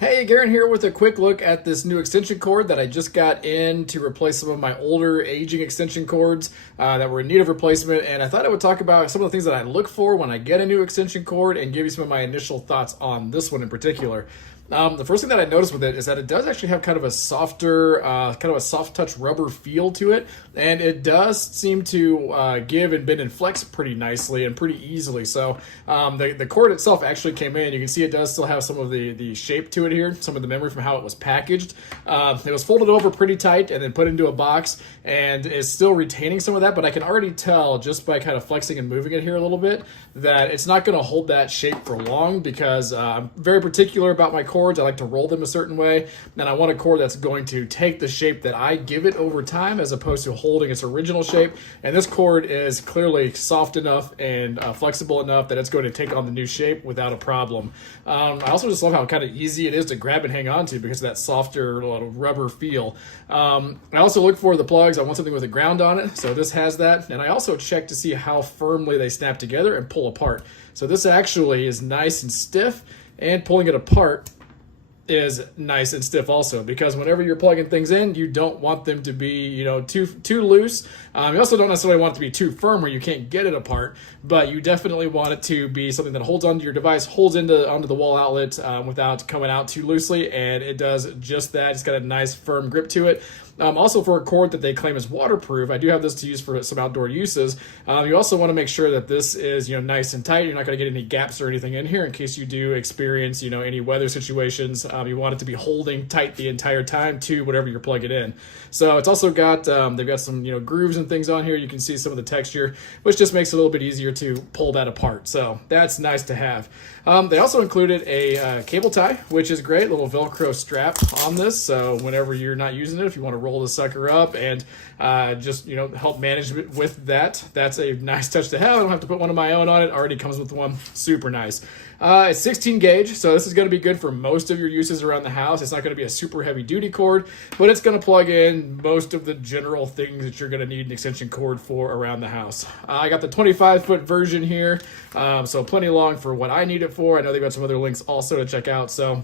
Hey, Garen here with a quick look at this new extension cord that I just got in to replace some of my older aging extension cords that were in need of replacement. And I thought I would talk about some of the things that I look for when I get a new extension cord and give you some of my initial thoughts on this one in particular. The first thing that I noticed with it is that it does actually have kind of a softer, kind of a soft touch rubber feel to it. And it does seem to give and bend and flex pretty nicely and pretty easily. So the cord itself actually came in. You can see it does still have some of the shape to it here, some of the memory from how it was packaged. It was folded over pretty tight and then put into a box and is still retaining some of that, but I can already tell just by kind of flexing and moving it here a little bit that it's not going to hold that shape for long because I'm very particular about my cords. I like to roll them a certain way, and I want a cord that's going to take the shape that I give it over time as opposed to holding its original shape. And this cord is clearly soft enough and flexible enough that it's going to take on the new shape without a problem. I also just love how kind of easy it is to grab and hang on to because of that softer little rubber feel. I also look for the plugs. I want something with a ground on it, so this has that. And I also check to see how firmly they snap together and pull apart. So this actually is nice and stiff, and pulling it apart is nice and stiff also, because whenever you're plugging things in, you don't want them to be, too loose. You also don't necessarily want it to be too firm where you can't get it apart, but you definitely want it to be something that holds onto your device, holds onto the wall outlet without coming out too loosely, and it does just that. It's got a nice firm grip to it. Also, for a cord that they claim is waterproof, I do have this to use for some outdoor uses. You also want to make sure that this is nice and tight. You're not going to get any gaps or anything in here in case you do experience any weather situations. You want it to be holding tight the entire time to whatever you're plugging in. So it's also got they've got some grooves and things on here. You can see some of the texture, which just makes it a little bit easier to pull that apart. So that's nice to have. They also included a cable tie, which is great. Little Velcro strap on this, so whenever you're not using it, if you want to roll the sucker up and just help manage it with that, that's a nice touch to have. I don't have to put one of my own on it. Already comes with one. Super nice. It's 16 gauge, so this is going to be good for most of your uses around the house. It's not going to be a super heavy duty cord, but it's going to plug in most of the general things that you're going to need an extension cord for around the house. I got the 25-foot version here, so plenty long for what I need it for. I know they've got some other links also to check out, so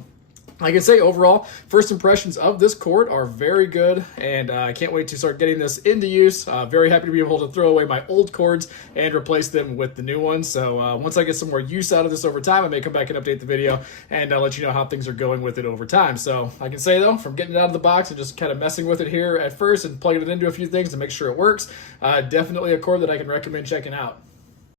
I can say overall, first impressions of this cord are very good, and I can't wait to start getting this into use. Very happy to be able to throw away my old cords and replace them with the new ones. So once I get some more use out of this over time, I may come back and update the video and let you know how things are going with it over time. So I can say, though, from getting it out of the box and just kind of messing with it here at first and plugging it into a few things to make sure it works, definitely a cord that I can recommend checking out.